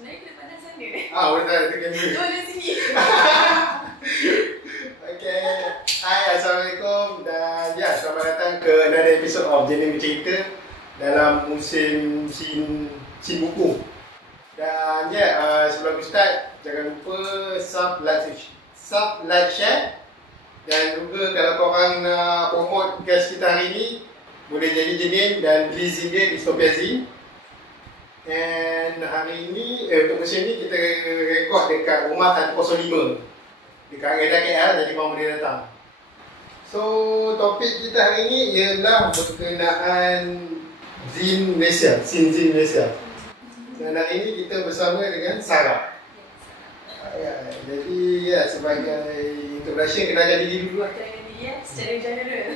Sebenarnya kena pandang sana. Betul, itu kan. Boleh sini. Okay. Hai, Assalamualaikum dan selamat datang ke another episode of Jenis Bercerita dalam musim Sin Buku. Dan sebelum kita start, jangan lupa like, share. Dan juga kalau korang nak promote guest kita hari ni, boleh jadi jenis dan beli zin dia di Stopia Zin. Dan hari ni, untuk musim ni kita rekod dekat rumah 105 dekat Kedah KL, jadi korang boleh datang. So, topik kita hari ni ialah berkenaan Zin Malaysia, Zin Malaysia. Dan hari ni kita bersama dengan Sarah. Jadi sebagai introduction, kenalkan diri dulu lah. Kenalkan diri secara general.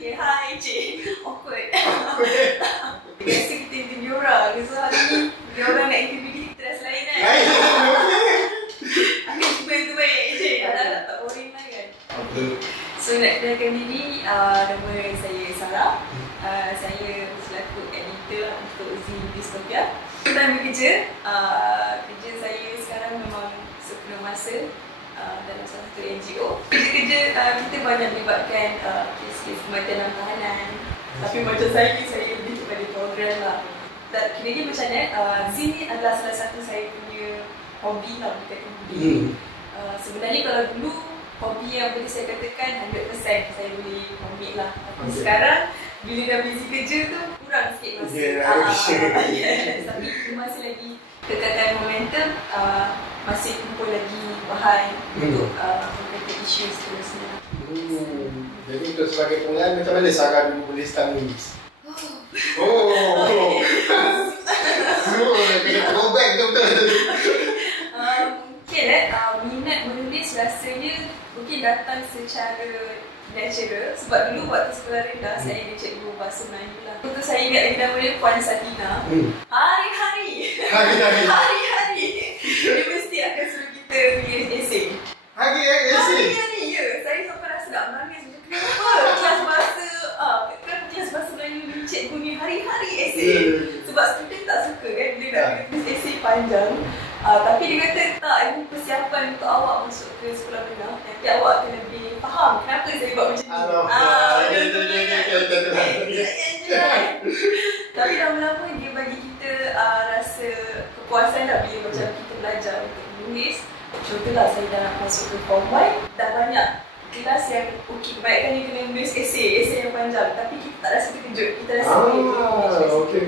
Okay, hi cik. Awkward. Biasa kita interview orang, so hari ni dia orang nak interview kita rasa lain kan. Akan cuba yang terbaik cik. Tak boring lah kan. Okay. So nak kenalkan diri, nama saya Sarah. Saya selaku editor untuk Zin Dystopia. Saya bekerja. Kerja saya sekarang memang sepenuh masa dalam salah satu NGO. Kerja kita banyak melibatkan kes-kes kematian dalam tahanan. Tapi macam saya lebih kepada program lah. Dan kira-kira macam ni, Zin ni adalah salah satu saya punya hobi lah, bukan hobi. Sebenarnya kalau dulu, hobi yang boleh saya katakan 100% saya boleh commit lah. Tapi sekarang, bila dah busy kerja tu, kurang sikit masa. Tapi kita masih lagi kekalkan momentum, masih kumpul lagi bahan untuk berkaitan isu seterusnya. Jadi untuk sebagai pengulangan, macam mana Sarah dulu boleh start menulis? Kena throwback betul-betul. Mungkin minat menulis rasanya mungkin datang secara natural. Sebab dulu waktu sekolah rendah, saya ada cikgu bahasa Melayu lah. Untuk saya ingat lagi nama dia Puan Satina. Hari-hari dia mesti akan suruh kita tulis esei. Hari-hari, ya. Saya sampai rasa nak menangis. Kenapa kelas bahasa Melayu ni cikgu ni hari-hari esei? Sebab student tak suka kan bila nak tulis esei panjang. Tapi dia kata, tak, ini persiapan untuk awak masuk ke sekolah menengah. Nanti awak akan lebih faham kenapa saya buat macam ni. Tapi lama-lama dia bagi kita rasa kepuasan lah bila macam kita belajar untuk menulis. Contohlah saya dah nak masuk ke Form Y, dah banyak kelas yang kebanyakan dia kena menulis esei yang panjang. Tapi kita tak rasa terkejut, kita rasa okay.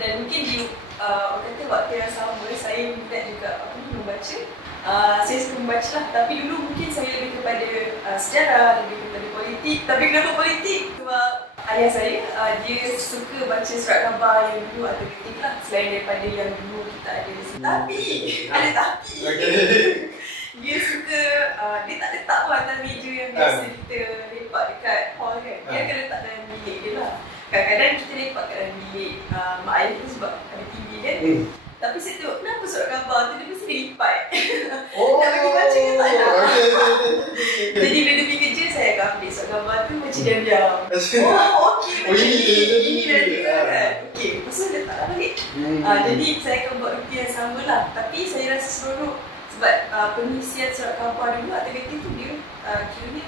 Dan mungkin di orang kata waktu yang sama, saya minat juga membaca. Saya suka membaca lah, tapi dulu mungkin saya lebih kepada sejarah, lebih kepada politik. Tapi kenapa politik? Sebab ayah saya, dia suka baca surat khabar yang dulu alternatif lah, selain daripada yang dulu kita ada di sini. Tapi, ada tapi. Dia suka, dia tak letak pun atas meja yang biasa kita lepak dekat hall kan. Dia akan letak dalam bilik dia lah. Kadang-kadang kita lepak kat dalam bilik mak ayah tu sebab ada TV kan. Tapi saya tengok, kenapa surat khabar tu dia mesti dilipat. Nak bagi baca ke tak nak. Jadi bila dia pergi kerja, saya akan ambil surat khabar tu macam diam-diam. Okey, macam ini dah dia kan. Okey, lepas tu letak lah balik. Jadi saya akan buat rutin yang sama lah. Tapi saya rasa seronok sebab pengisian surat khabar dulu alternatif tu dia kiranya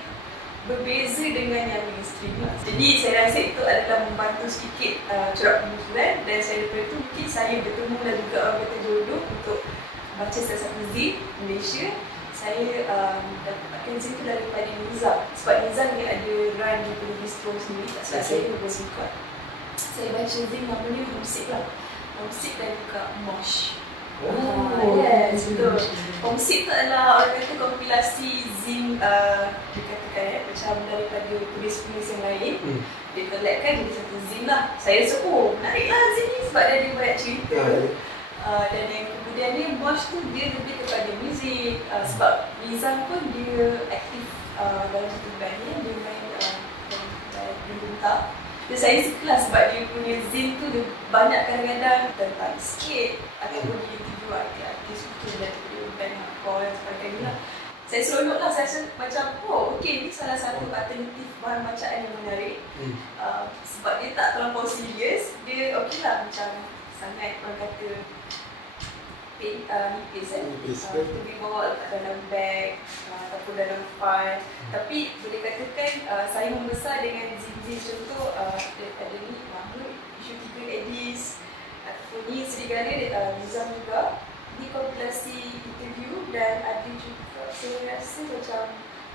berbeza dengan yang mainstream lah. Jadi saya rasa itu adalah membantu sedikit corak pemikiran. Dan saya daripada itu mungkin saya bertemu dan juga orang kata jodoh untuk baca salah satu zin Malaysia. Saya dapatkan zin itu daripada Nizam. Sebab Nizam dia ada run di distro sendiri. Tak salah saya bersuka. Saya baca zin namanya Homesick lah. Homesick dan juga Mosh. Yes, betul. Homesick tu adalah orang kata kompilasi zin dikatakan macam daripada tulis-tulis yang lain. Dia collectkan jadi satu zin lah. Saya rasa, menarik lah zin ni sebab dia ada banyak cerita. Dan yang kemudian ni, Mosh tu dia lebih kepada muzik. Sebab Nizam pun dia aktif dalam satu band ni. Dia main di Bunta. Dan saya suka lah sebab dia punya zin tu dia banyak kadang-kadang tentang skate ataupun dia interview artis betul daripada band hardcore dan sebagainya lah. Saya seronok lah, saya rasa macam okey, ni salah satu alternatif bahan bacaan yang menarik. Sebab dia tak terlampau serius. Dia okey lah, macam sangat orang kata nipis untuk dibawa letak dalam beg ataupun dalam file. Tapi boleh katakan saya membesar dengan zin-zin contoh daripada ni Mahmud, isu 3 edis ataupun ni Serigala Nizam juga. Ni kompilasi interview dan ada juga saya rasa macam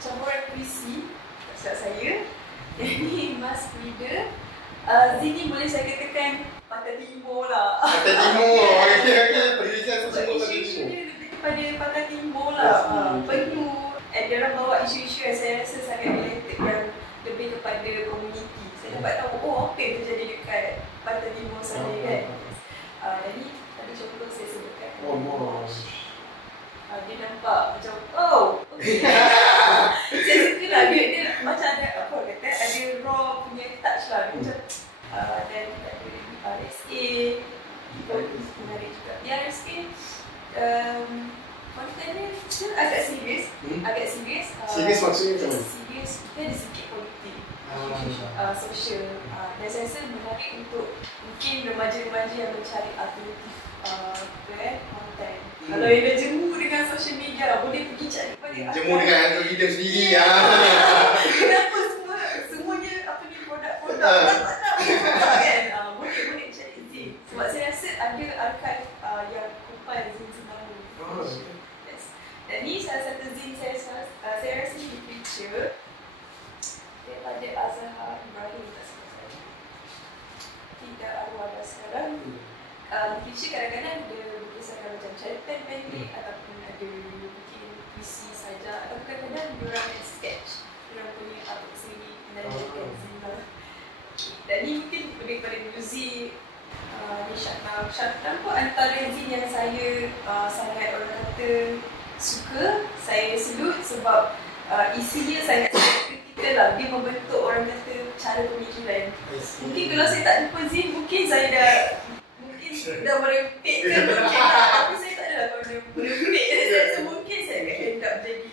campuran puisi tak silap saya. Jadi Mas Reader, zin ni boleh saya katakan Pantai Timur lah. Pantai Timur, okey. Penulisan tersebut Pantai Isu-isu Timur. dia lebih kepada Pantai Timur lah. Penuh. Dia orang bawa isu-isu yang saya rasa sangat related yang lebih kepada komuniti. Saya dapat tahu, apa yang terjadi dekat Pantai Timur sana kan. Jadi, tadi contoh saya sebutkan. Dia nampak macam, okay. Saya suka lah, dia macam ada, apa kata, ada raw punya touch lah. Dia macam, dan ada RSA, menarik juga. Di RSA, kontennya dia agak serius. Serius maksudnya macam mana? Serius, dia ada sikit politik, sosial. Dan saya rasa menarik untuk mungkin remaja-remaja yang mencari alternatif konten. Kalau yang dah jemu dengan social media, boleh pergi cari pada jemu dengan algoritma sendiri. Kenapa semuanya apa ni produk-produk tak kan? Boleh cari zin. Sebab saya rasa ada archive yang compile zin-zin baru. Yes. Dan ni salah satu zin saya rasa di future daripada Azhar Ibrahim, tak salah saya. Tidak arwah dah sekarang. Di future kadang-kadang dia berkisahkan macam cerita pendek ataupun ada mungkin puisi saja, atau kadang-kadang dia orang yang sketch, dia orang punya artwork sendiri dan jadikan zin lah. Dan ni mungkin lebih kepada muzik. Ni Syaknam pun antara zin yang saya sangat orang kata suka, saya selut sebab isinya sangat kritikal lah. Dia membentuk orang kata cara pemikiran. Mungkin kalau saya tak jumpa zin, mungkin saya dah merepek ke mungkin lah. Tapi saya tak adalah kalau dia merepek. Saya rasa mungkin saya akan end up jadi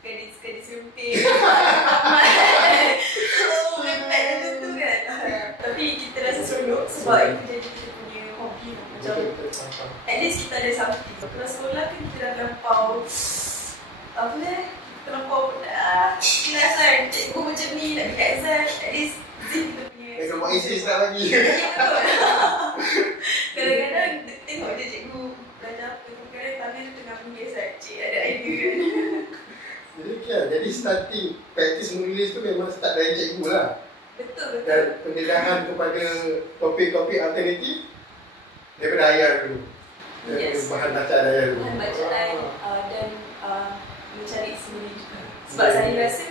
gadis rempik. Merepek macam tu kan. Tapi kita rasa seronok sebab itu jadi kita punya hobi lah. Macam at least kita ada something. Kalau sekolah kan kita dah terlampau terlampau kelas kan. Cikgu macam ni nak pergi exam. At least kita punya Nak buat essay tak lagi. Kadang-kadang tengok je cikgu belajar apa, kadang-kadang tangan dia tengah menulis kan. Cik ada idea kan. Jadi starting praktis menulis tu memang start dari cikgu lah. Betul. Dan pendedahan kepada topik-topik alternatif daripada ayah dulu. Yes. Bahan bacaan ayah dulu. Bahan bacaan dan mencari sendiri juga. Sebab saya rasa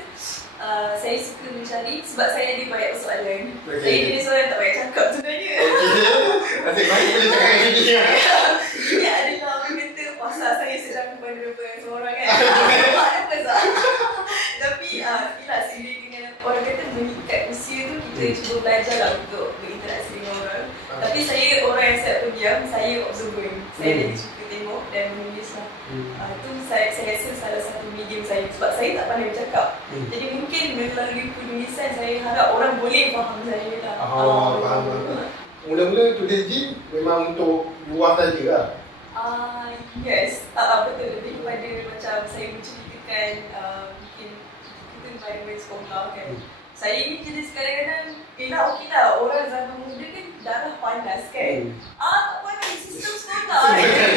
saya suka mencari sebab saya ada banyak soalan. Saya jenis orang tak banyak cakap sebenarnya. Nasib baik boleh cakap dengan ini. Ini adalah orang kata pasal saya sedang berdebat dengan seorang kan. Tapi yelah, sendiri dengan orang kata meningkat usia tu kita cuba belajar lah untuk berinteraksi dengan orang. Tapi saya orang yang sangat pendiam, saya observant. Saya lagi suka tengok dan menulis lah. Itu saya rasa salah satu medium saya sebab saya tak pandai bercakap. Jadi mungkin melalui penulisan saya harap orang boleh faham saya lah. Faham. Mula-mula tulis zin memang untuk luar saja lah. Yes, betul. Lebih kepada macam saya menceritakan mungkin kita environment sekolah kan. Saya ni jenis kadang-kadang okey lah, orang zaman muda kan darah panas kan. Tak panas sistem sekolah kan.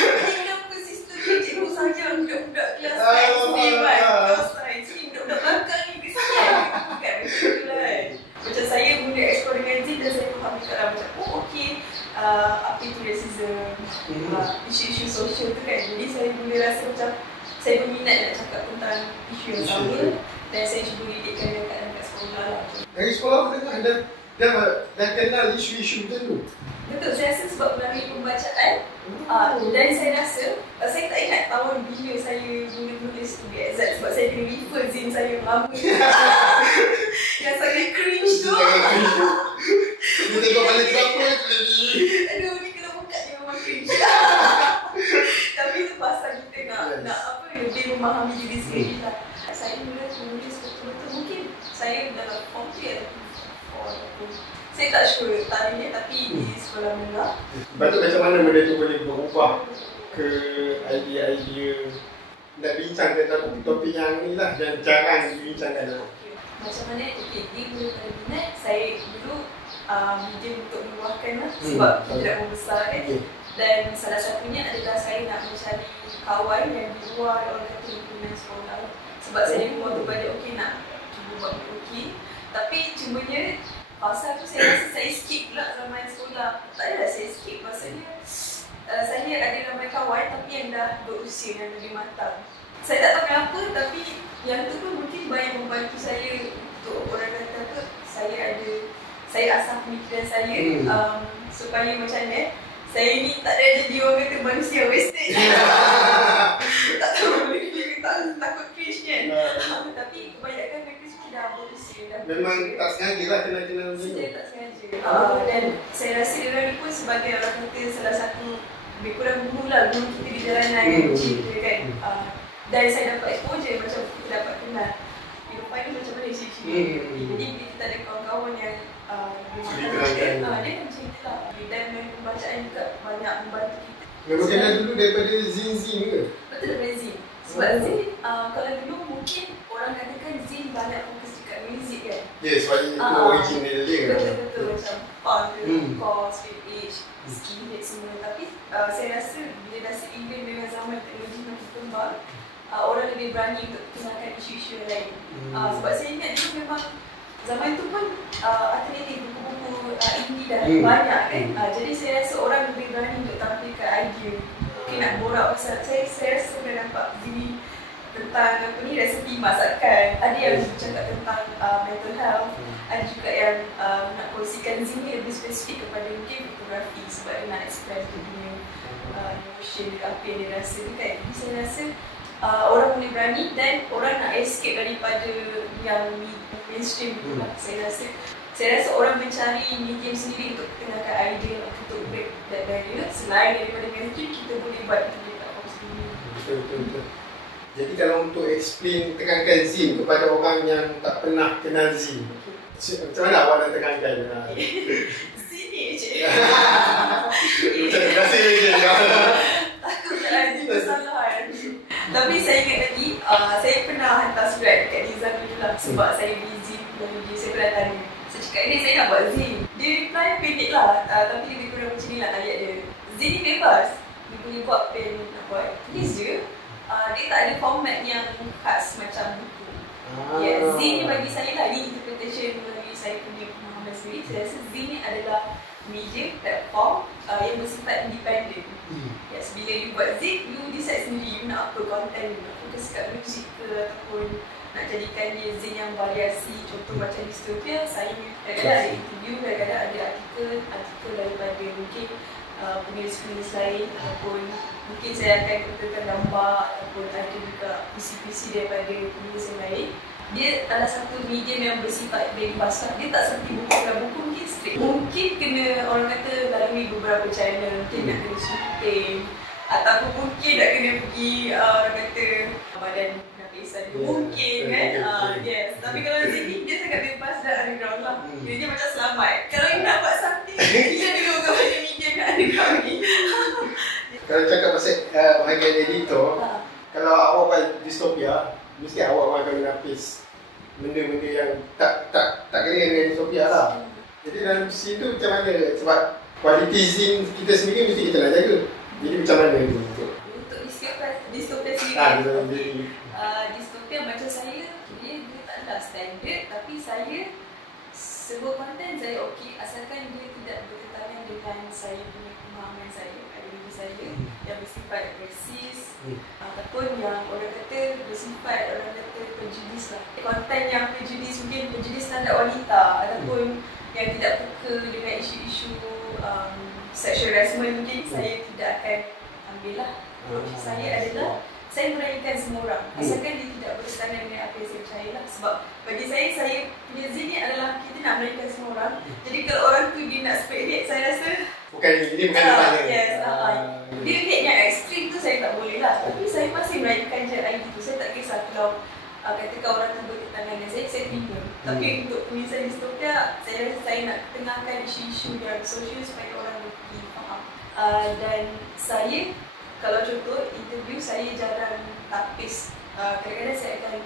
Ini kenapa sistem ni cikgu saja budak-budak kelas sains ni kan. Kelas sains ni budak-budak belakang ni kesian. Bukan macam tu lah kan. Macam saya mula explore dengan zin dan saya faham juga lah macam okey, apa itu racism, isu-isu sosial tu kan. Jadi saya mula rasa macam saya berminat nak cakap tentang isu yang sama dan saya cuba didikkan dekat sekolah lah. Dari sekolah pun tengah dah kenal isu-isu macam tu. Betul, saya rasa sebab melalui pembacaan dan saya rasa saya tak ingat tahun bila saya mula menulis to be exact sebab saya kena refer zin saya yang lama yang sangat cringe tu. Dia tengok balik apa tu lagi. Aduh, ni kalau buka dia memang cringe. Tapi tu pasal kita nak apa lebih memahami diri sendiri lah. Saya mula menulis betul-betul mungkin saya dalam form 3 ataupun saya tak sure tarikhnya, tapi di sekolah menengah. Lepas tu macam mana benda tu boleh berubah ke idea-idea nak bincang tentang topik yang ni lah, yang jarang dibincangkan lah. Macam mana, dia boleh pada minat. Saya dulu medium untuk meluahkan lah, sebab kita nak membesar kan. Dan salah satunya adalah saya nak mencari kawan yang di luar orang kata lingkungan sekolah. Sebab saya memang kepada nak cuba buat okey. Tapi cumanya pasal tu saya rasa saya skip pula zaman sekolah. Tak adalah saya skip, maksudnya saya ada ramai kawan tapi yang dah berusia, yang lebih matang. Saya tak tahu kenapa, tapi yang tu pun mungkin banyak membantu saya untuk orang kata apa, saya asah pemikiran saya supaya macam mana saya ni tak ada jadi orang kata manusia wasted. Tak tahu boleh ke tak, takut cringe kan. Tapi kebanyakan mereka sudah dah berusia. Memang tak sengaja lah kena-kena macam tu. Saya tak sengaja. Dan saya rasa diorang ni pun sebagai orang kata salah satu lebih kurang guru lah, guru kita di jalanan cerita kan. Dan saya dapat exposure macam kita dapat kenal kehidupan ni macam mana isi-isi. Jadi kita ada kawan-kawan yang dia kan cerita lah. Dan pembacaan juga banyak membantu kita. Memang kenal dulu daripada zin-zin ke? Betul daripada zin. Sebab zin, kalau dulu mungkin orang katakan zin banyak fokus dekat muzik kan. Ya, sebab itu original dia. Betul-betul macam punk ke, core, straight edge, skinhead semua. Tapi saya rasa bila dah seimbang dengan zaman teknologi yang berkembang, orang lebih berani untuk kenalkan isu-isu yang lain. Sebab saya ingat dulu memang zaman tu pun alternatif buku-buku indie dah banyak kan. Jadi saya rasa orang lebih berani untuk tampilkan idea. Mungkin nak borak pasal saya rasa saya nampak sini tentang apa ni, resepi masakan. Ada yang bercakap tentang mental health. Ada juga yang nak kongsikan sini lebih spesifik kepada mungkin fotografi sebab dia nak express dia punya emotion, apa yang dia rasa kan. Jadi saya rasa orang boleh berani dan orang nak escape daripada yang mainstream tu lah. Saya rasa orang mencari medium sendiri untuk kenalkan idea, untuk break that barrier. Selain daripada mainstream, kita boleh buat kita punya platform sendiri. Betul. Jadi kalau untuk explain, tekankan Zin kepada orang yang tak pernah kenal Zin, macam mana awak nak tekankan? Sini je. Macam biasa je. Takut tak ada kesalahan. Tapi saya ingat lagi, saya pernah hantar surat dekat Nizam dulu lah. Sebab saya busy dengan dia, saya pernah tanya. Saya cakap ni saya nak buat Zin. Dia reply pendek lah, tapi lebih kurang macam ni lah ayat dia. Zin ni bebas, dia boleh buat apa yang nak buat. Tulis je. Dia tak ada format yang khas macam buku. Zin ni bagi saya lah, ni interpretation bagi saya punya pemahaman sendiri. Saya rasa Zin ni adalah media, platform yang bersifat independen. Yes, bila you buat Zin, you decide sendiri you nak apa konten, you nak fokus kat muzik ke ataupun nak jadikan dia Zin yang variasi. Contoh macam Dystopia, saya kadang-kadang ada interview, kadang-kadang ada artikel daripada mungkin penulis-penulis lain, ataupun mungkin saya akan katakan gambar, ataupun ada juga puisi-puisi daripada penulis yang lain. Dia adalah satu medium yang bersifat very basah. Dia tak seperti buku. Kalau buku mungkin straight, mungkin kena orang kata lalui beberapa channel, mungkin nak kena syuting, ataupun mungkin nak kena pergi orang kata badan nak kisah dia mungkin kan. Yes. Tapi kalau di sini dia sangat bebas dan underground lah. Dia macam selamat. Kalau you nak buat something, dia dulu kau punya media kat underground ni. Kalau cakap pasal bahagian editor, kalau awak buat Dystopia, mesti awak akan menapis benda-benda yang tak kena dengan Dystopia lah. Jadi dalam situ macam mana? Sebab kualiti Zin kita sendiri mesti kita nak jaga. Jadi macam mana tu? Untuk Dystopia sendiri, Dystopia macam saya, dia tak adalah standard. Tapi saya, sebuah konten saya okey asalkan dia tidak bertentangan dengan saya punya pemahaman saya, ideologi saya yang bersifat resis ataupun yang orang kata bersifat orang kata prejudis lah. Konten yang prejudis, mungkin prejudis standar wanita ataupun yang tidak peka dengan isu-isu sexual harassment, mungkin saya tidak akan ambil lah. Approach saya adalah saya meraihkan semua orang asalkan dia tidak bersetangan dengan apa yang saya percaya lah. Sebab bagi saya punya Zin ni adalah kita nak meraihkan semua orang. Jadi kalau orang tu dia nak spread hate, saya rasa bukan ini bukan depannya. Yes, dia hate yang ekstrim tu saya tak boleh lah. Tapi saya masih meraihkan je idea tu. Saya tak kisah kalau katakan orang tu bertentangan dengan saya teknikal. Tapi untuk penulisan distopia, saya rasa saya nak tengahkan isu-isu dan sosial supaya orang lebih faham. Dan saya, kalau contoh interview, saya jarang tapis. Kadang-kadang saya akan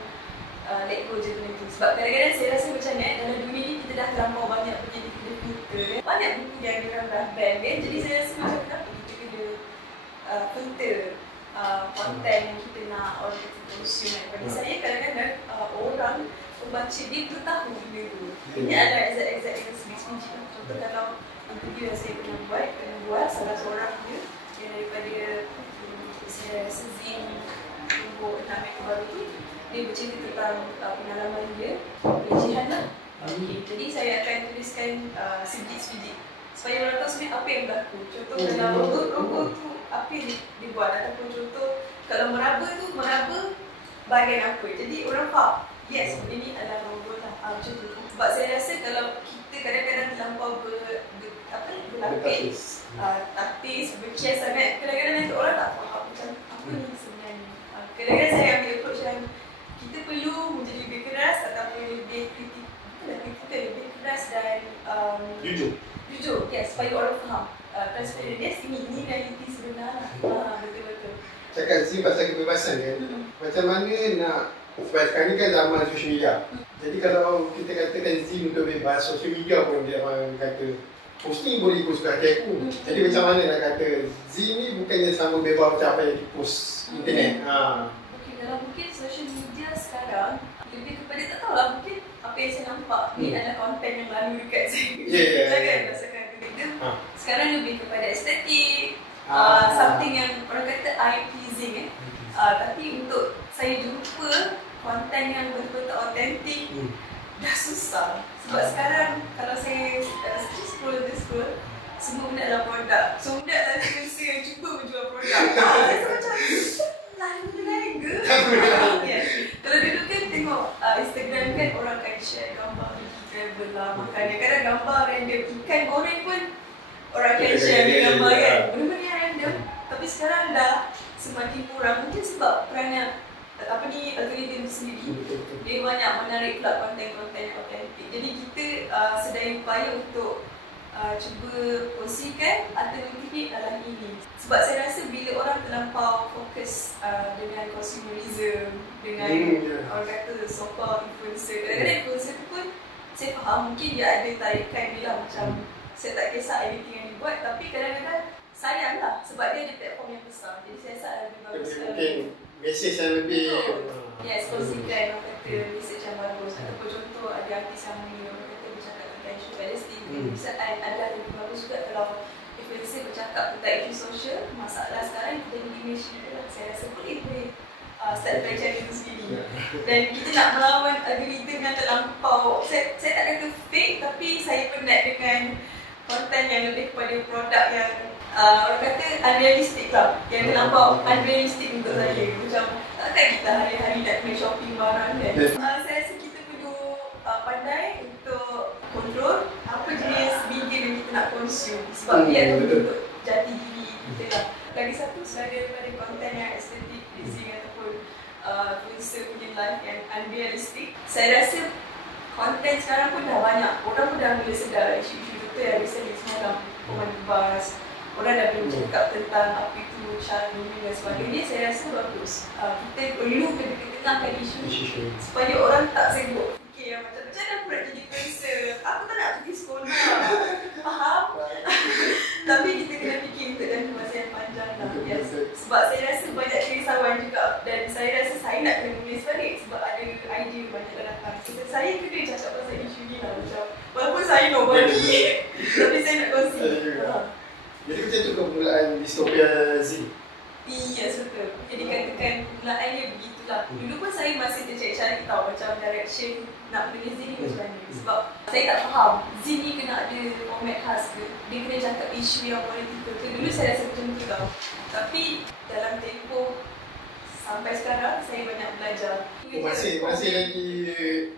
let go je benda tu. Sebab kadang-kadang saya rasa macam ni, dalam dunia ni kita dah terlampau banyak punya filter, banyak buku yang diorang dah ban kan. Jadi saya rasa macam kenapa kita kena filter konten yang kita nak orang kita consume. Bagi saya kadang-kadang orang pembaca dia belum tahu benda tu. Ini adalah exact dengan speech. Contoh kalau interview yang saya pernah buat salah seorang dia yang daripada saya rasa Zin untuk 6 yang baru tu, dia bercerita tentang pengalaman dia pelecehan lah. Jadi saya akan tuliskan sedikit-sedikit supaya orang tahu sebenarnya apa yang berlaku. Contoh kalau rokok tu apa yang dia buat, ataupun contoh kalau meraba bahagian apa. Jadi orang faham, yes, benda ni adalah rokok lah. Macam tu. Sebab saya rasa kalau kita kadang-kadang terlampau berlapis, tapis, berkias sangat, kadang-kadang nanti orang tak faham macam apa ni sebenarnya. Kadang-kadang saya ambil approach yang kita perlu menjadi lebih keras ataupun lebih lebih keras dan jujur, yes, supaya orang faham. Transparent, yes, ini realiti sebenar lah. Betul-betul. Cakap sini pasal kebebasan kan, macam mana nak, sebab sekarang ni kan zaman social media. Jadi kalau kita katakan Zin untuk bebas, social media pun dia orang kata posting boleh ikut suka hati aku. Jadi macam mana nak kata Zin ni bukannya sama bebas macam apa yang dipost internet. Okay, kalau mungkin social media sekarang lebih kepada, tak tahulah, mungkin apa yang saya nampak ni adalah konten yang lalu dekat saya. Kan rasakan begitu. Sekarang lebih kepada estetik, something yang orang kata eye pleasing tapi untuk saya jumpa konten yang betul-betul autentik dah susah. Sebab sekarang kalau saya scroll, semua benda adalah produk. So benda adalah influencer yang cuba menjual produk. Saya macam lagu. Kalau dulu kan tengok Instagram kan, orang akan share gambar pergi travel lah, makan. Kadang gambar random ikan goreng pun orang akan share gambar kan. Benda-benda yang random. Tapi sekarang dah semakin kurang. Mungkin sebab kerana algoritma itu sendiri, dia banyak menarik pula konten-konten yang autentik. Jadi kita sedaya upaya untuk cuba kongsikan alternatif ni adalah ini. Sebab saya rasa bila orang terlampau fokus dengan consumerism, dengan orang kata so-called influencer, kadang-kadang influencer tu pun saya faham mungkin dia ada tarikan dia lah, macam saya tak kisah editing yang dibuat, tapi kadang-kadang sayang lah sebab dia ada platform yang besar. Jadi saya rasa lebih bagus mungkin mesej yang lebih yes, kongsikan orang kata mesej yang bagus. Ataupun contoh ada artis yang orang kata bercakap tentang isu Palestin, bisa adalah lebih bagus juga kalau influencer bercakap tentang isu sosial. Masalah sekarang kita di Malaysia adalah, saya rasa boleh start belajar itu sendiri. Dan kita nak melawan algoritma yang terlampau, saya tak kata fake, tapi saya penat dengan konten yang lebih kepada produk yang orang kata unrealistic lah, yang terlampau unrealistic untuk saya. Macam takkan kita hari-hari nak kena shopping barang kan. Saya rasa kita perlu pandai untuk kontrol apa jenis media yang kita nak consume, sebab dia akan bentuk jati diri kita lah. Lagi satu, selain daripada konten yang estetik, pleasing ataupun influencer punya life yang unrealistic, saya rasa konten sekarang pun dah banyak. Orang pun dah mula sedar isu-isu betul yang recently semalam pemandu bas, orang dah boleh cakap tentang apa itu child grooming dan sebagainya. Saya rasa bagus. Kita perlu ketengahkan isu supaya orang tak sibuk fikir yang macam mana aku nak jadi influencer, aku tak nak pergi sekolah, faham? Tapi kita kena fikir untuk jangka masa yang panjang lah. Yes. Sebab saya rasa banyak kerisauan juga, dan saya rasa saya nak kena menulis balik sebab ada idea banyak dah datang. So, saya kena cakap pasal isu ni lah, macam walaupun saya nobody tapi saya nak kongsi. Jadi macam tu permulaan distopia Zin. Yes, betul. Jadi katakan permulaannya begitulah. Dulu pun saya masih tercari-cari tahu macam direction nak menulis Zin ni macam mana. Sebab saya tak faham Zin ni kena ada format khas ke, dia kena cakap isu yang politik ke. Dulu saya rasa macam tu tau. Tapi dalam tempoh sampai sekarang saya banyak belajar. Masih lagi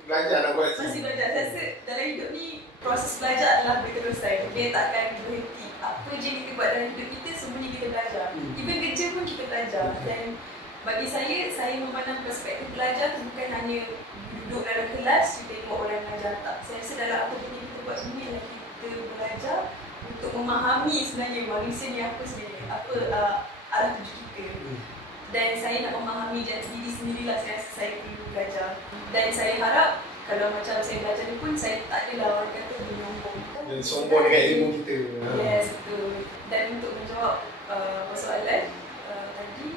belajar nak buat Zin. Masih belajar. Saya rasa dalam hidup ni proses belajar adalah berterusan. Dia takkan berhenti. Apa je kita buat dalam hidup kita, semuanya kita belajar. Even kerja pun kita belajar. Dan bagi saya memandang perspektif belajar tu bukan hanya duduk dalam kelas, you tengok orang ajar tak. Saya rasa dalam aktiviti kita buat semua ni adalah kita belajar untuk memahami sebenarnya manusia ni apa sebenarnya, apa arah tuju kita. Dan saya nak memahami jati diri sendirilah, saya rasa saya perlu belajar. Dan saya harap kalau macam saya belajar ni pun, saya tak adalah orang kata menyombong. Dan sombong dengan ilmu kita. Yes, betul. Dan untuk menjawab persoalan tadi,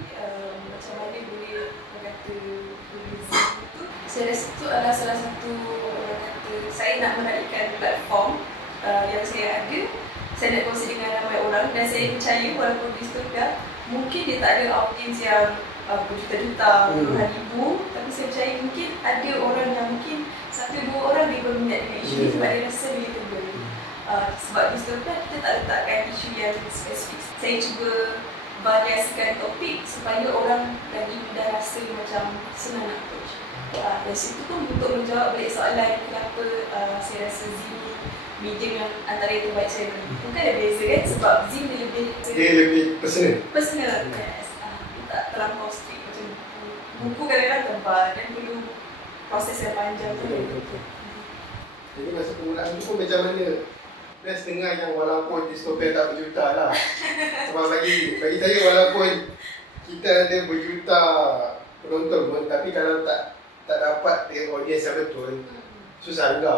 macam mana boleh orang kata boleh Zoom itu, saya rasa itu adalah salah satu orang kata saya nak menaikkan platform yang saya ada. Saya nak kongsi dengan ramai orang dan saya percaya walaupun distopia mungkin dia tak ada audiens yang berjuta-juta, puluhan ribu, tapi saya percaya mungkin ada orang yang mungkin 1-2 orang dia berminat dengan isu ni sebab dia rasa relatable. Sebab distopia kita tak letakkan isu yang spesifik. Saya cuba variasikan topik supaya orang lagi mudah rasa macam senang nak approach. Dan situ pun untuk menjawab balik soalan kenapa saya rasa Zoom ni medium yang antara yang terbaik saya beri. Mungkin ada beza kan sebab Zoom dia lebih personal. Personal, yes. Tak terlampau strict macam buku. Buku kadang-kadang tebal dan perlu proses yang panjang tu. Jadi masa permulaan tu pun macam mana? Plus dengar yang walaupun distopia tak berjuta lah. Sebab bagi saya walaupun kita ada berjuta penonton pun, tapi kalau tak dapat audiens yang betul, susah juga.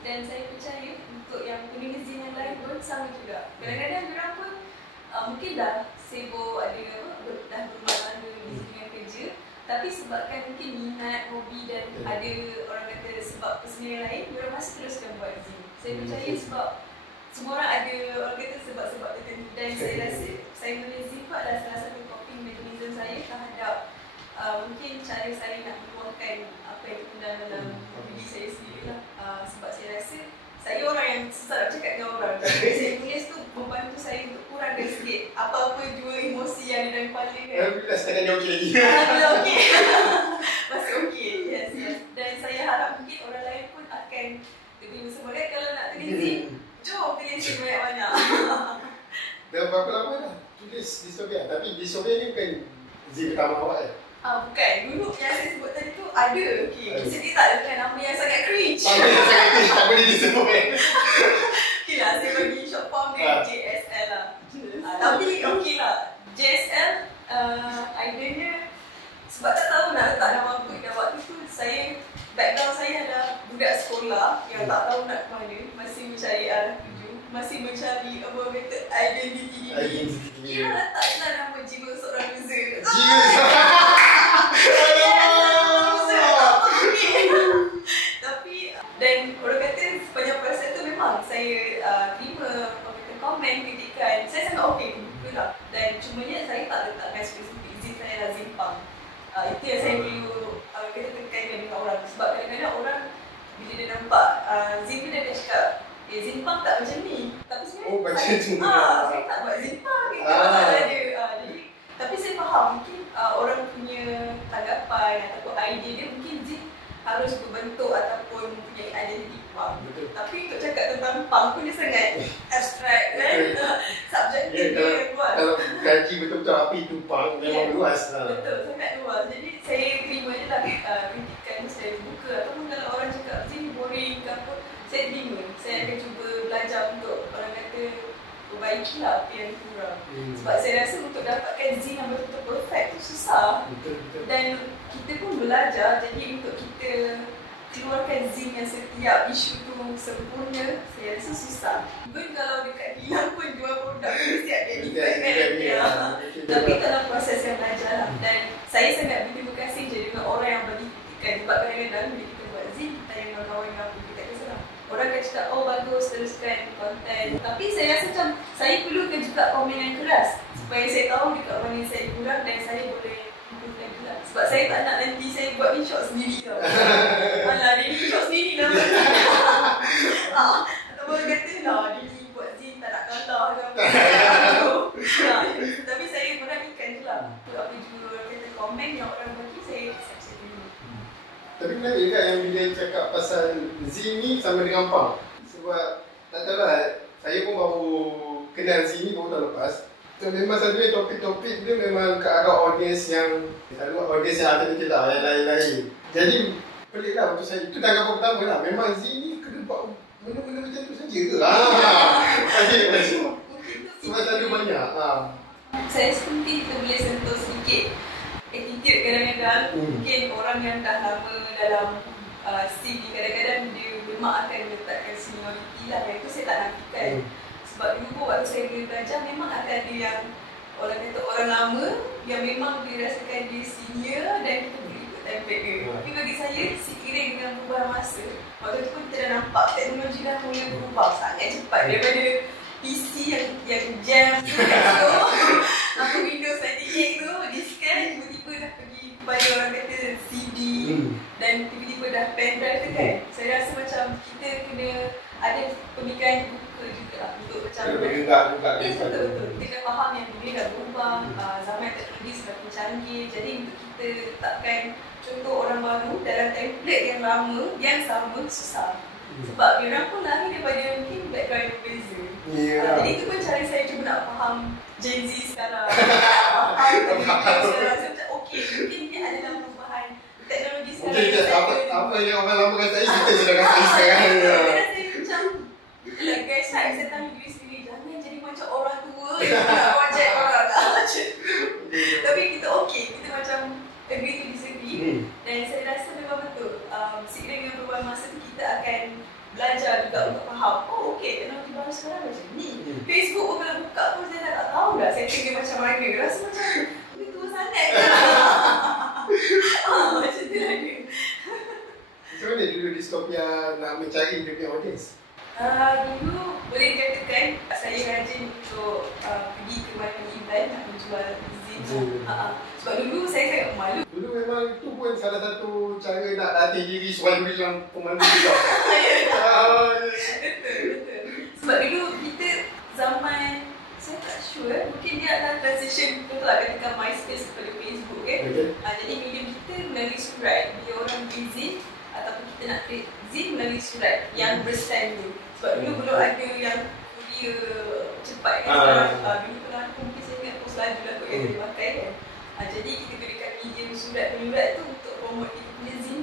Dan saya percaya untuk yang pendengar Zin yang lain pun sama juga. Kadang-kadang mereka pun mungkin dah sibuk, dah berumah di dunia kerja, tapi sebabkan mungkin minat, hobi dan ada orang kata sebab personal yang lain, mereka masih teruskan buat Zin. Saya percaya sebab semua orang ada orang kata sebab-sebab tertentu dan saya rasa saya boleh Zin adalah salah satu coping mechanism saya terhadap mungkin cara saya nak meluahkan apa yang terpendam dalam diri saya sendiri lah. Sebab saya rasa saya orang yang susah nak cakap dengan orang. Saya tulis tu membantu saya untuk kurangkan sikit apa-apa jua emosi yang ada dalam kepala kan. Alhamdulillah sekarang dia okey lagi. Alhamdulillah okey. Masih okey. Yes. Dan saya harap mungkin orang lain pun akan terima semangat kalau nak tulis Zin. Jom tulis Zin banyak-banyak. Dah berapa lama dah tulis distopia? Tapi distopia ni bukan Zin pertama awak kan? Bukan. Dulu yang saya sebut tadi tu ada. Okay. Jadi tak ada nama yang sangat cringe. Sangat cringe. Tak boleh disebut kan? Okay lah. Saya bagi short form dia JSL lah. Tapi okay lah. JSL idenya sebab tak tahu nak letak nama apa. Dan waktu tu saya background saya adalah budak sekolah yang tak tahu nak ke mana. Masih mencari arah tuju. Masih mencari apa kata identiti diri. Kira letaklah nama jiwa seorang loser. Tapi dan orang kata sepanjang proses tu memang saya terima komen, kritikan. Saya sangat okey buku lah. Dan cumanya saya tak letakkan spesifik Zin saya adalah Zin Punk. Itu yang saya perlu kata tekankan dengan orang. Sebab kadang-kadang orang bila dia nampak Zin ni dia akan cakap Zin Punk tak macam ni. Tapi sebenarnya saya tak buat Zin Punk. Itu masalah dia. Jadi tapi saya faham mungkin orang punya tanggapan ataupun idea dia mungkin Zin harus berbentuk ataupun mempunyai identiti punk. Tapi untuk cakap tentang punk pun dia sangat abstrak kan. Subjektif dia luas. Kalau kaji betul-betul api itu punk memang luas lah. Betul, sangat luas. Jadi saya terima je lah kritikan saya buka ataupun kalau orang cakap Zin boring ke apa, saya terima. Saya akan cuba belajar untuk orang kata perbaikilah apa yang kurang. Sebab saya rasa untuk dapatkan Zin yang betul-betul perfect tu susah. Dan kita pun belajar, jadi untuk kita keluarkan Zin yang setiap isu tu sempurna, saya rasa susah. Even kalau dekat Gilang pun jual produk mesti ada defect kan. Tapi dalam proses yang belajar lah. Dan saya sangat berterima kasih je dengan orang yang bagi kritikan. Sebab kadang-kadang bila kita buat Zin, kita tanya dengan kawan yang apa, kita kata salah. Orang akan cakap, oh bagus, teruskan konten. Tapi saya rasa macam, saya perlukan juga komen yang keras supaya saya tahu dekat mana saya kurang dan saya boleh improve lagi lah. Sebab saya tak nak nanti saya buat ni shot sendiri tau. Alah, dia ni shot sendiri lah. Ataupun kata lah, dia ni buat Zin tak nak kalah ke apa. Tapi saya meraihkan je lah. Apa juga orang kata komen yang orang bagi, saya accept dulu. Tapi menarik juga yang bila cakap pasal Zin ni sama dengan punk. Sebab tak tahu lah, saya pun baru kenal Zin ni baru tahun lepas. So memang selalunya topik-topik dia memang ke arah audiens yang selalu audiens yang akademik lah, yang lain-lain. Jadi pelik lah untuk saya. Itu tanggapan pertama lah. Memang Z ni kena buat benda-benda macam tu saja ke? Sebab terlalu banyak. Saya mungkin kita boleh sentuh sedikit attitude kadang-kadang. Mungkin orang yang dah lama dalam scene ni kadang-kadang dia memang akan letakkan seniority lah. Yang tu saya tak nafikan. Sebab dulu waktu saya belajar memang akan ada yang orang kata orang lama yang memang dia rasakan dia senior dan kita boleh ikut template dia. Tapi bagi saya, seiring dengan perubahan masa, waktu tu pun kita dah nampak teknologi dah mula berubah sangat cepat daripada PC yang jam tu, apa Windows 98 tu, diskan, tiba-tiba dah pergi kepada orang kata CD dan tiba-tiba dah pendrive tu kan. Saya rasa macam kita kena ada pemikiran yang buka juga lah untuk macam betul-betul kita kena faham yang dunia dah berubah, zaman teknologi semakin canggih. Jadi untuk kita letakkan contoh orang baru dalam template yang lama yang sama susah. Sebab diorang pun lahir daripada mungkin background yang berbeza. Jadi itu pun cara saya cuba nak faham Gen Z sekarang. Faham sekarang. Saya macam okey, mungkin ini adalah perubahan teknologi sekarang. Apa yang orang lama kata kita sudah kata sekarang. Like guys, saya tanya diri sendiri, jangan jadi macam orang tua yang nak wajak orang tak macam tu. Tapi kita okey, kita macam agree to disagree. Dan saya rasa memang betul, seiring dengan perubahan masa tu kita akan belajar juga untuk faham, oh okey, teknologi baru sekarang macam ni. Facebook pun kalau buka pun saya tak tahu dah setting dia macam mana. Rasa macam dia tua sangat ke? Macam tu lah dia. Macam mana dulu Dystopia nak mencari dia punya audience? Dulu boleh dikatakan saya rajin untuk pergi ke mana-mana event nak menjual zin. Sebab dulu saya sangat malu. Dulu memang itu pun salah satu cara nak latih diri supaya bilang pemandu juga. Betul. Sebab dulu kita zaman, saya tak sure, mungkin dia adalah transition, betul lah katakan MySpace kepada Facebook kan. Jadi medium kita melalui surat. Bila orang beli zin ataupun kita nak create zin melalui surat yang bersend tu. Sebab dulu belum ada yang kuliah cepat kan sekarang. Dulu kalau aku mungkin saya ingat pos laju lah kot yang dia pakai kan. Jadi kita gunakan medium surat penyurat tu untuk promote kita punya zin.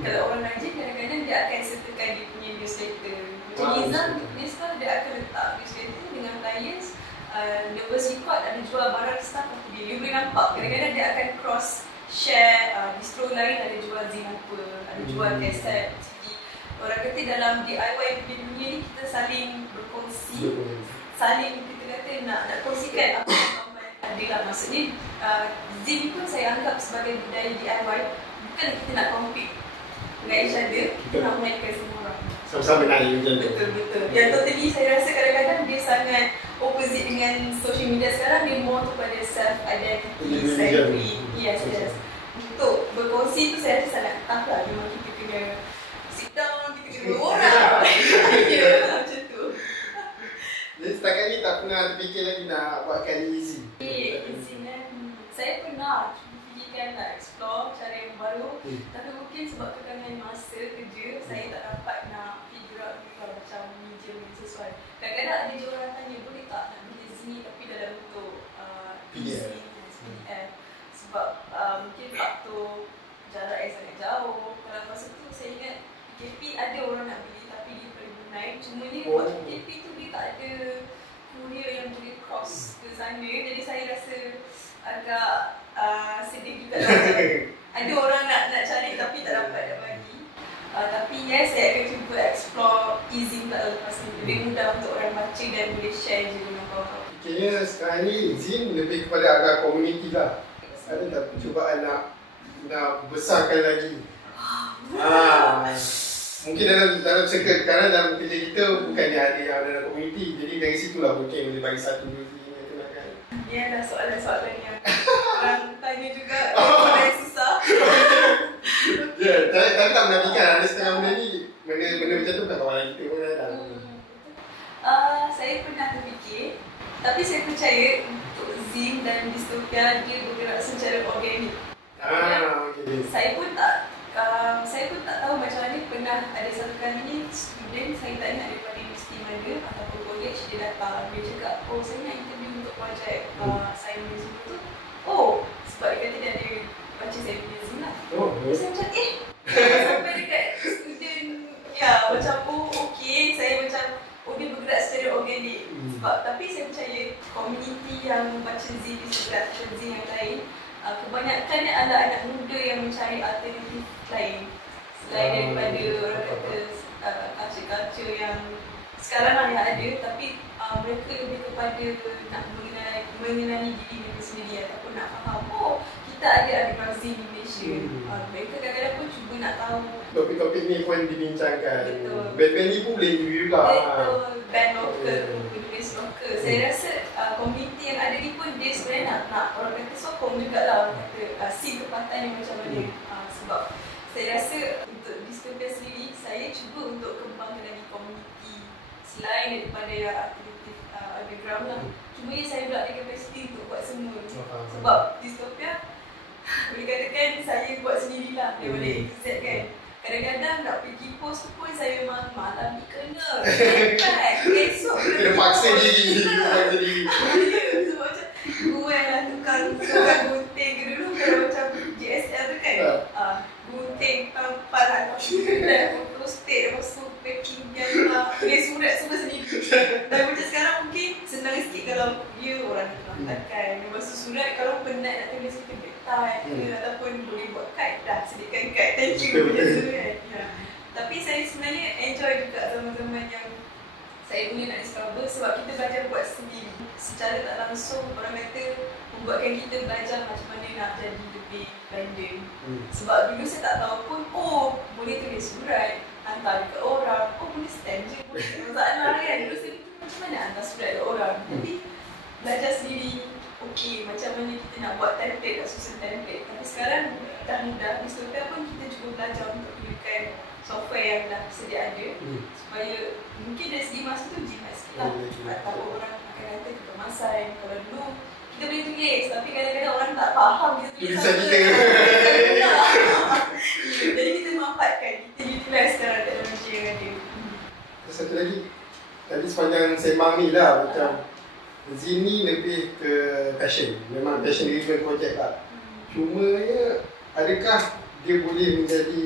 Kalau orang rajin kadang-kadang dia akan sertakan dia punya newsletter. Macam Nizam ni sekarang dia akan letak newsletter dengan flyers. Nervous Record ada jual barang staff aku dia. You boleh nampak kadang-kadang dia akan cross share distro lain ada jual zin apa, ada jual kaset, CD. Orang kata dalam DIY punya dunia ni kita saling berkongsi, saling kita kata nak kongsikan apa yang ada lah. Maksudnya zin pun saya anggap sebagai budaya DIY. Bukan kita nak compete dengan each other, kita nak mainkan semua orang sama-sama naik macam tu. Betul. Yang totally saya rasa kadang-kadang dia sangat opposite dengan social media sekarang. Dia more kepada self-identity, self-free. Yes. Untuk berkongsi tu saya rasa sangat tough lah. Memang kita kena sit down, kita kena berorang. Macam tu. Jadi setakat ni tak pernah terfikir lagi nak buatkan easy? Easy kan. Saya pernah fikirkan nak explore cara yang baru. Tapi mungkin sebab kekangan masa kerja, saya tak dapat nak figure out macam medium yang sesuai. Kadang-kadang ada je orang tanya, boleh tak nak bikin sini tapi dalam bentuk PDF. Sebab mungkin faktor jarak yang sangat jauh. Kalau masa tu saya ingat PKP ada orang nak beli tapi dia perlu Brunei. Cuma ni waktu PKP tu dia tak ada courier yang boleh cross ke sana. Jadi saya rasa agak sedih juga lah. Ada orang nak cari tapi tak dapat nak bagi. Tapi yes, saya akan cuba explore easy pula lepas ni. Lebih mudah untuk orang baca dan boleh share je dengan kawan-kawan. Kayaknya sekarang ni zin lebih kepada agak komuniti lah. Ada tak percubaan nak besarkan lagi? Mungkin dalam circle sekarang dalam kerja kita bukan dia ada yang dalam komuniti. Jadi dari situlah mungkin boleh bagi satu dua zin yang kenalkan. Dia ada soalan-soalan yang orang tanya juga. Yang susah. Tapi tak menafikan ada setengah benda ni. Benda macam tu bukan kawalan kita pun ada. Saya pernah terfikir. Tapi saya percaya untuk zin dan dystopia dia bergerak secara organik. Okay. Saya pun tak tahu macam mana. Pernah ada satu kali ni student saya tak ingat daripada universiti mana ataupun college dia datang, dia cakap, oh saya nak interview untuk projek assignment tu. Oh, sebab dia kata dia ada baca saya punya zin lah. Saya macam Sebab tapi saya percaya komuniti yang membaca Zee di sebelah Zee yang lain, kebanyakan anak-anak muda yang mencari alternatif lain selain daripada orang kata culture-culture yang sekarang yang ada, tapi mereka lebih kepada nak mengenali diri mereka sendiri ataupun nak faham, kita ada underground Zee di Malaysia. Mereka kadang-kadang pun cuba nak tahu. Topik-topik ni pun dibincangkan. Betul. Band-band ni pun boleh interview juga. Betul. Band lokal, penulis lokal. Saya rasa komuniti yang ada ni pun dia sebenarnya nak orang kata sokong jugalah, orang kata scene tempatan yang macam mana. Sebab saya rasa untuk Dystopia sendiri, saya cuba untuk kembangkan lagi komuniti selain daripada yang aktiviti underground lah. Cuma ni saya pula ada kapasiti untuk buat semua. Sebab Dystopia boleh katakan saya buat sendirilah daripada A to Z kan. Kadang-kadang nak pergi post tu pun saya memang malam ni kena esok kena paksa diri. Sebab macam gue lah tukang gunting ke dulu. Kalau macam GSL tu kan gunting tampal lah foto state, lepas tu packing dia lah, tulis surat semua sendiri. Dan macam sekarang mungkin senang sikit kalau dia orang kelantarkan. Lepas tu surat kalau penat nak tulis kita type ataupun boleh buat kad, dah sediakan kad, thank you macam tu kan. Tapi saya sebenarnya enjoy juga zaman-zaman yang saya mula nak discover, sebab kita belajar buat sendiri secara tak langsung. Orang kata membuatkan kita belajar macam mana nak jadi lebih random. Sebab dulu saya tak tahu pun, boleh tulis surat hantar ke orang, boleh stand je, boleh tak masalah kan. Dulu saya fikir macam mana hantar surat ke orang. Tapi belajar sendiri, okey, macam mana kita nak buat template, nak susun template. Tapi sekarang dah mudah, Dystopia pun kita cuba belajar untuk gunakan software yang dah sedia ada, supaya mungkin dari segi masa tu jimat sikit lah. Takut orang akan kata kekemasan. Kalau dulu kita boleh tulis, tapi kadang-kadang orang tak faham kita tulis apa. Jadi kita mampatkan, kita utilize sekarang teknologi yang ada. Satu lagi, tadi sepanjang sembang ni lah, macam Zee ni lebih ke passion. Memang passion driven project lah. Cumanya adakah dia boleh menjadi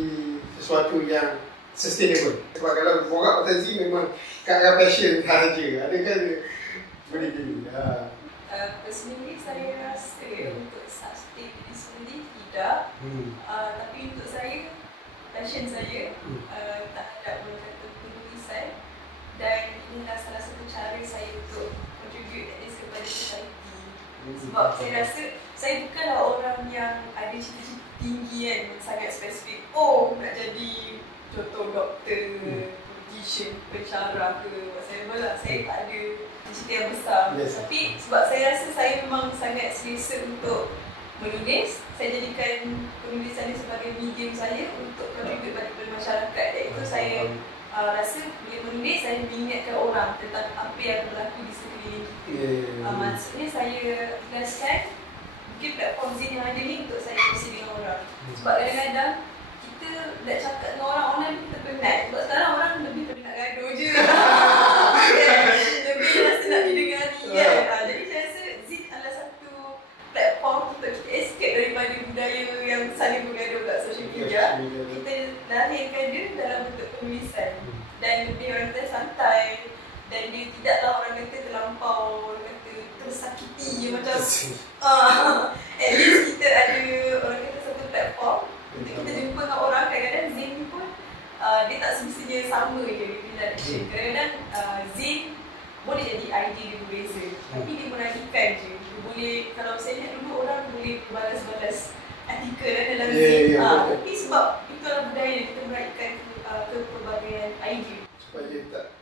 sesuatu yang sustainable? Sebab kalau borak pasal Zee memang kat arah passion sahaja. Adakah dia boleh jadi? Personally saya rasa untuk sustain diri sendiri tidak. Tapi untuk saya, passion saya terhadap kata penulisan, dan inilah salah satu cara saya untuk contribute at least kepada society. Sebab saya rasa saya bukanlah orang yang ada cita-cita tinggi kan, sangat spesifik. Nak jadi contoh doktor, politician, pensyarah ke whatever lah. Saya tak ada cita yang besar. Tapi sebab saya rasa saya memang sangat selesa untuk menulis, saya jadikan penulisan ini sebagai medium saya untuk contribute pada masyarakat. Iaitu saya rasa bila menulis, saya mengingatkan orang tentang apa yang berlaku di sekeliling kita. Maksudnya saya jelaskan mungkin platform Zee yang ada ni untuk saya kongsi dengan orang. Sebab kadang-kadang kita nak cakap dengan orang online kita penat. Sebab sekarang orang lebih pada nak gaduh je. Lebih rasa nak didengari kan. Jadi saya rasa Zee adalah satu platform untuk kita escape daripada budaya yang saling bergaduh kat social media. Kita lahirkan dia dalam bentuk penulisan. Dan lebih orang kata santai, dan dia tidaklah orang kata terlampau, orang kata tersakiti macam at least kita ada orang kata satu platform untuk kita jumpa dengan orang. Kadang-kadang Zee ni pun dia tak semestinya sama je dia direction. Kadang-kadang Zee boleh jadi idea dia berbeza, tapi dia meragikan je. Dia boleh, kalau saya lihat dulu orang boleh balas-balas artikel dalam Zee, tapi sebab itulah budaya kita meragikan ke pelbagai idea. Supaya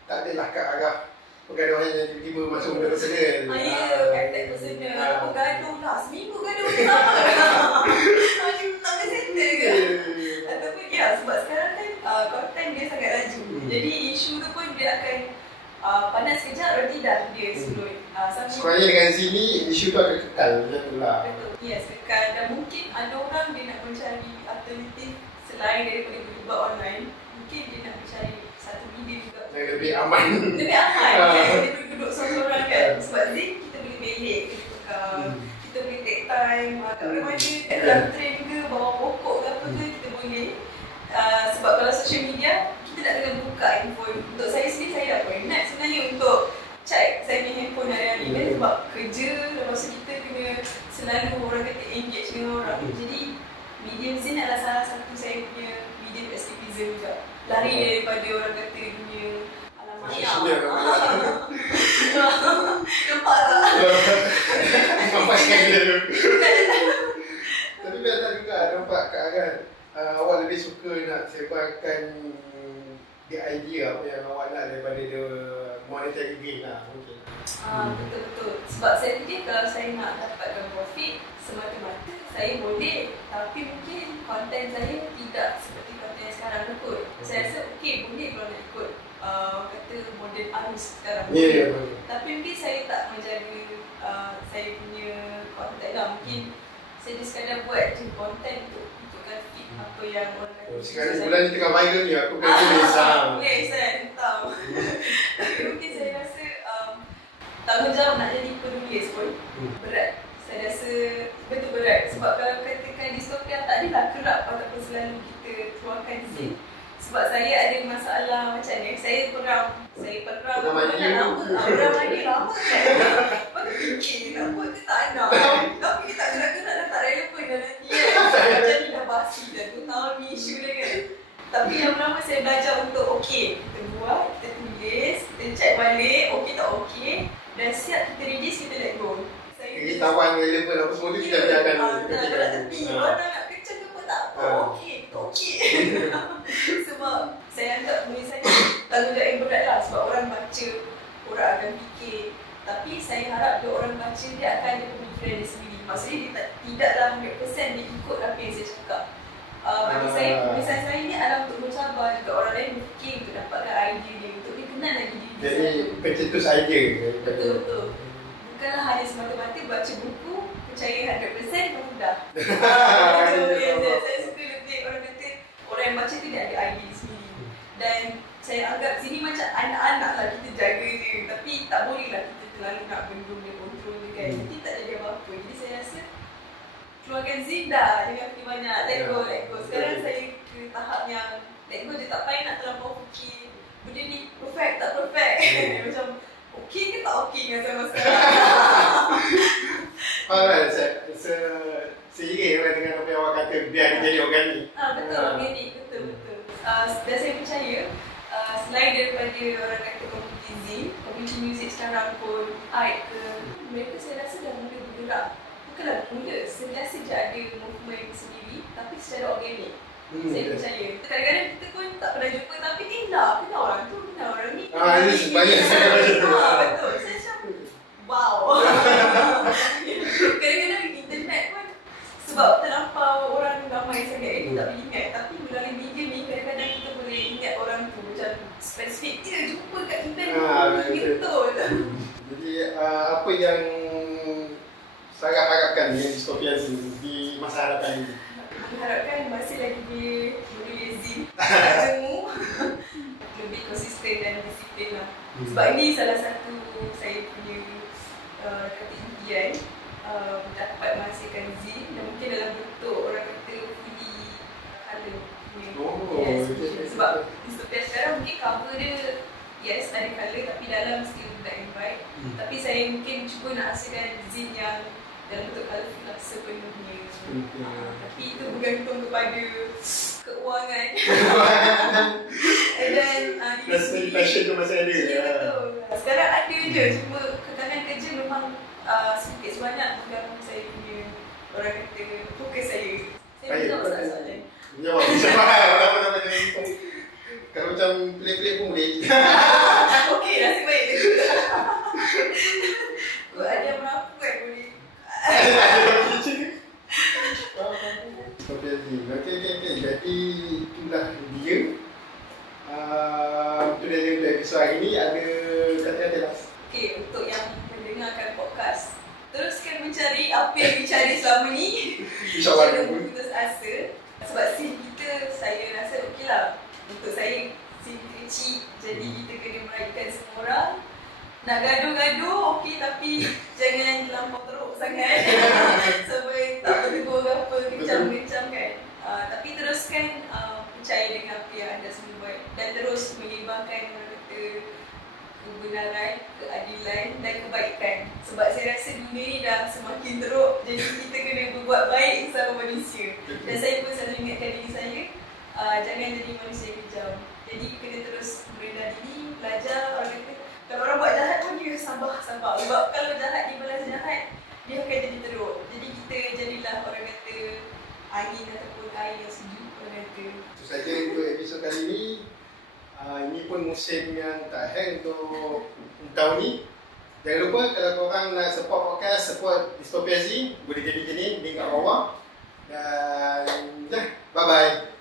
tak adalah ke arah pergaduhan yang tiba-tiba masuk benda personal. Kata personal. Apa gaduh lah, seminggu gaduh sama. Macam tak ada settle ke? Ataupun sebab sekarang kan konten dia sangat laju. Jadi isu tu pun dia akan panas sekejap, berarti dah dia surut. Sebenarnya dengan Zee ni, isu tu akan kekal macam tu lah. Betul, kekal. Dan mungkin ada orang dia nak mencari alternatif selain daripada berdebat online. Mungkin dia nak mencari satu media juga lebih aman. Lebih aman dia boleh duduk seorang-seorang kan. Sebab Zee kita boleh belik, kita tukar, kita boleh take time kat mana-mana, dalam train ke, bawa pokok ke apa ke, kita boleh. Sebab kalau social media kita nak kena buka info. Untuk saya sendiri, saya dah penat sebenarnya untuk check saya punya Jadi medium zen adalah salah satu saya punya medium escapism juga. Lari daripada orang kata dunia alam maya. Nampak tak? Nampak sekali dulu. Tapi tak juga nampak Kak Agan, awak lebih suka nak sebarkan the idea apa yang awak nak daripada the monetary gain lah mungkin. Betul-betul. Sebab saya fikir kalau saya nak dapatkan profit semata-mata saya boleh, tapi mungkin konten saya tidak seperti konten yang sekarang tu kot. Saya rasa okey boleh kalau nak ikut kata model arus sekarang. Ya. Tapi mungkin saya tak menjaga saya punya konten lah. Mungkin saya just sekadar buat je konten untuk ikutkan fit apa yang orang kata. Sekarang bulan ni tengah viral ni, aku kena tulis. Boleh, saya tahu. Tapi mungkin saya rasa tanggungjawab nak jadi penulis pun berat. Saya rasa betul berat. Sebab kalau katakan distopia tak adalah kerap ataupun selalu kita keluarkan zin. Sebab saya ada masalah macam ni. Saya perang perang mandi lama kan. Lepas tu fikir nak buat ke tak nak. Tapi tak gerak-gerak dah tak relevan dah nanti kan. Macam ni dah basi dah 2 tahun ni isu dia kan. Tapi yang pertama saya belajar untuk okey, kita buat, kita tulis, kita check balik, okey tak okey. Dah siap kita release, kita let go. Ini tawan relevan apa semua tu kita biarkan dulu. Kita nak tepi, orang nak kecil ke pun tak apa, okey, okey. Sebab saya anggap penulisan ni tanggungjawab yang berat lah. Sebab orang baca, orang akan fikir. Tapi saya harap dia orang baca dia akan ada pemikiran dia sendiri. Maksudnya dia tidaklah 100% dia ikut apa yang saya cakap. Bagi saya, penulisan saya ni adalah untuk mencabar juga orang lain berfikir untuk dapatkan idea dia, untuk dia kenal lagi diri dia. Jadi pencetus idea. Betul-betul. Bukanlah hanya semata-mata baca buku, percaya 100% pun dah. Saya suka lebih orang kata, orang yang baca tu dia ada idea sendiri. Dan saya anggap sini macam anak-anak lah, kita jaga je. Tapi tak boleh lah kita terlalu nak bendung dia, kontrol dia kan. Nanti tak jadi apa-apa. Jadi saya rasa keluarkan zin dah dengan fikir banyak. Let go. Sekarang saya ke tahap yang let go je, tak payah nak terlampau fikir benda ni perfect tak perfect. Macam okey ke tak okey dengan zaman sekarang. Alright, seiring lah dengan apa yang awak kata, biar dia jadi organik. Betul, organik, betul. Dan saya percaya selain daripada orang kata community music sekarang pun art ke, mereka saya rasa dah mula bergerak. Bukanlah mula, sentiasa je ada movement sendiri tapi secara organik. Saya percaya. Kadang-kadang kita pun tak pernah jumpa tapi kenal orang tu, kenal orang ni. Ini banyak saya betul. Saya macam wow. Kadang-kadang internet pun sebab terlampau orang ramai sangat tak boleh ingat. Tapi melalui media ni kadang-kadang kita boleh ingat orang tu macam spesifik. Kita jumpa kat internet. Betul. Jadi apa yang saya harapkan dengan distopia di masa hadapan ini? Harapkan masih lagi dia menulis zin, tak jemu, lebih konsisten dan disiplin lah. Sebab ini salah satu saya punya kata impian, dapat menghasilkan zin dan mungkin dalam bentuk orang kata fully colour. Sebab distopia sekarang mungkin cover dia yes ada colour tapi dalam still black and white. Tapi saya mungkin cuba nak hasilkan zin yang dalam bentuk colourful lah sepenuhnya. Tapi itu bergantung kepada keuangan. Dan passion tu masih ada. Ya betul. Sekarang ada je, cuma kekangan kerja memang sedikit sebanyak mengganggu saya punya orang kata fokus saya. Saya jawab tak soalan. Jawab. Apa kalau macam pelik-pelik pun boleh. Okey, nasib baik. Kau ada yang merapu kan boleh. Okay. Jadi itulah dia. Untuk episod hari ni ada kata-kata last. Okay, untuk yang mendengarkan podcast, teruskan mencari apa yang dicari selama ni. InsyaAllah. Jangan putus asa. Sebab scene kita, saya rasa okey lah. Untuk saya, scene kecil. Jadi kita kena meraihkan semua orang. Nak gaduh-gaduh, okey, tapi jangan terlampau teruk sangat. Sampai tak bertegur ke apa, kencam-kencam kan. Tapi teruskan percaya dengan apa yang anda semua buat. Dan terus menyebarkan orang kata kebenaran, keadilan dan kebaikan. Sebab saya rasa dunia ni dah semakin teruk, jadi kita kena berbuat baik sama manusia. Dan saya pun selalu ingatkan diri saya, jangan jadi manusia yang kejam. Jadi kena terus merendah diri, belajar. Orang kata, kalau orang buat jahat pun dia sabar. Sebab kalau jahat dibalas jahat, dia akan jadi teruk. Jadi kita jadilah orang kata angin ataupun air yang sejuk, orang kata. Itu saja untuk episod kali ini. Ini pun musim yang terakhir untuk tahun ni. Jangan lupa kalau korang nak support podcast, support Dystopia Z, boleh jadi jenis link kat bawah. Dan bye bye.